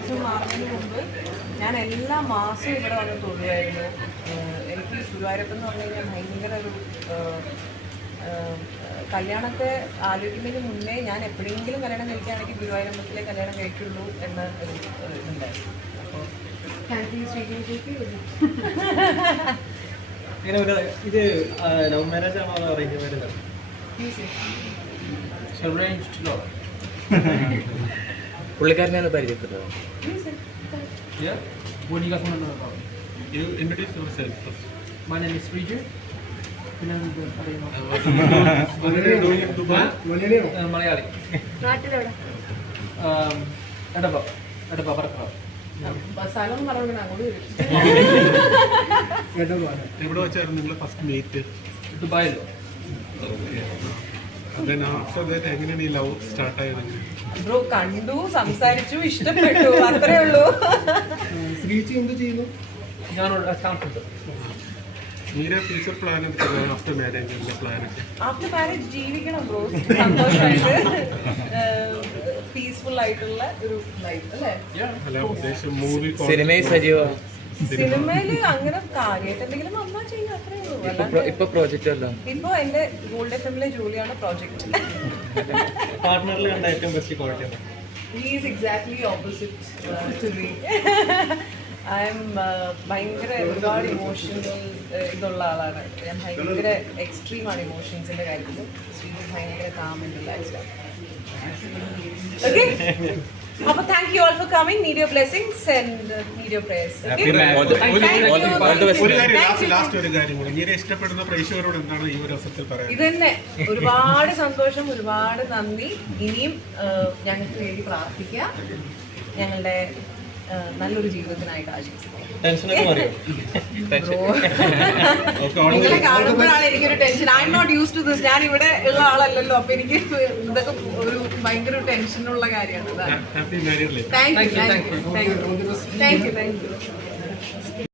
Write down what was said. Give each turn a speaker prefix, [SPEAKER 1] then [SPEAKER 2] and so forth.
[SPEAKER 1] താമസം മാറുന്നതിന് മുമ്പ് ഞാൻ എല്ലാ മാസവും ഇവിടെ വന്ന് തൊഴുവായിരുന്നു. എനിക്ക് ഗുരുവായൂരപ്പൻ എന്ന് പറഞ്ഞു കഴിഞ്ഞാൽ ഭയങ്കര ഒരു കല്യാണത്തെ ആലോചിക്കുന്നതിന് മുന്നേ ഞാൻ എപ്പോഴെങ്കിലും കല്യാണം കഴിക്കുകയാണെങ്കിൽ ഗുരുവായൂരമ്പലത്തിലെ കല്യാണം കഴിക്കുള്ളൂ എന്ന ഒരു ഇതുണ്ടായിരുന്നു. അപ്പോൾ
[SPEAKER 2] ഇത് ലവ് മാരേജ് ആണോ അതോ അറേഞ്ച് മാരേജ് ആണോ?
[SPEAKER 3] പുള്ളിക്കാരനെ പരിചയപ്പെട്ടത്.
[SPEAKER 4] You introduce yourself first.
[SPEAKER 5] My name is Srijit.
[SPEAKER 4] What are you doing in Dubai?
[SPEAKER 5] Malayali. Edaba Barkara.
[SPEAKER 1] സ്ഥലം പറഞ്ഞു അങ്ങോട്ട് വരും.
[SPEAKER 4] എവിടെ വെച്ചായിരുന്നു നിങ്ങൾ ഫസ്റ്റ് മീറ്റ്?
[SPEAKER 5] ദുബായിൽ.
[SPEAKER 4] Then after that എങ്ങനെയാണ് ഈ ലവ് സ്റ്റാർട്ട് ആയത്?
[SPEAKER 1] ബ്രോ കണ്ടു, സംസാരിച്ചു, ഇഷ്ടപ്പെട്ടു, അത്രേ ഉള്ളൂ.
[SPEAKER 2] ശ്രീജി എന്ത് ചെയ്യുന്നു?
[SPEAKER 5] ഞാനൊരു അക്കൗണ്ടന്റ്.
[SPEAKER 4] മീര ഫ്യൂച്ചർ പ്ലാൻ എന്തൊക്കെയാണ് ആഫ്റ്റർ മാരേജ്? പ്ലാൻ ഒക്കെ
[SPEAKER 1] ആഫ്റ്റർ മാരേജ് ജീവിക്കണം ബ്രോ, സന്തോഷമായിട്ട് പീസ്ഫുൾ ആയിട്ടുള്ള ഒരു ലൈഫ് അല്ലേ?
[SPEAKER 4] അല്ല ഉദ്ദേശം മൂവി
[SPEAKER 3] സിനിമയിൽ സജീവ.
[SPEAKER 1] സിനിമയില് അങ്ങനെ കാര്യമായിട്ട് എന്തെങ്കിലും വന്നാ ചെയ്യും, അത്രേ ഉള്ളൂ.
[SPEAKER 3] ഇപ്പൊ പ്രോജക്റ്റ് അല്ല.
[SPEAKER 1] ഇപ്പൊ എന്റെ ഗോൾഡ് എഫ്എമ്മിലെ ജോലിയാണ് പ്രോജക്ട്.
[SPEAKER 2] പാർട്ട്ണറിൽ കണ്ട ഏറ്റവും best quality?
[SPEAKER 1] He is exactly opposite to me. I'm ഭയങ്കര ഒരുപാട് ഇമോഷണൽ ഇതുള്ള ആളാണ് ഞാൻ. ഭയങ്കര എക്സ്ട്രീമാണ് ഇമോഷൻസിന്റെ കാര്യത്തിൽ. ഭയങ്കര കാം ആൻഡ് റിലാക്സ്ഡ് ആണ്. ഓക്കെ, അപ്പൊ thank you all for coming. Need your blessings and need your prayers.
[SPEAKER 4] ഒരു കാര്യം ലാസ്റ്റ് ഒരു കാര്യം കൂടി, മീര ഇഷ്ടപ്പെടുന്ന പ്രേക്ഷകരോട് എന്താണ് ഈ ഒരു അവസരത്തിൽ പറയാൻ?
[SPEAKER 1] ഇത് തന്നെ, ഒരുപാട് സന്തോഷം, ഒരുപാട് നന്ദി. ഇനിയും ഞങ്ങൾക്ക് വേണ്ടി പ്രാർത്ഥിക്കുക, ഞങ്ങളുടെ നല്ലൊരു ജീവിതത്തിനായിട്ട് ആശംസിക്കുക. നിങ്ങളെ കാണുമ്പോഴാണ് എനിക്കൊരു tension. I'm not use to this. ഞാൻ ഇവിടെ ഉള്ള ആളല്ലല്ലോ, അപ്പൊ എനിക്ക് ഇതൊക്കെ ഒരു ഭയങ്കര ടെൻഷനുള്ള കാര്യമാണ്.
[SPEAKER 4] Happy married life.
[SPEAKER 1] Thank U.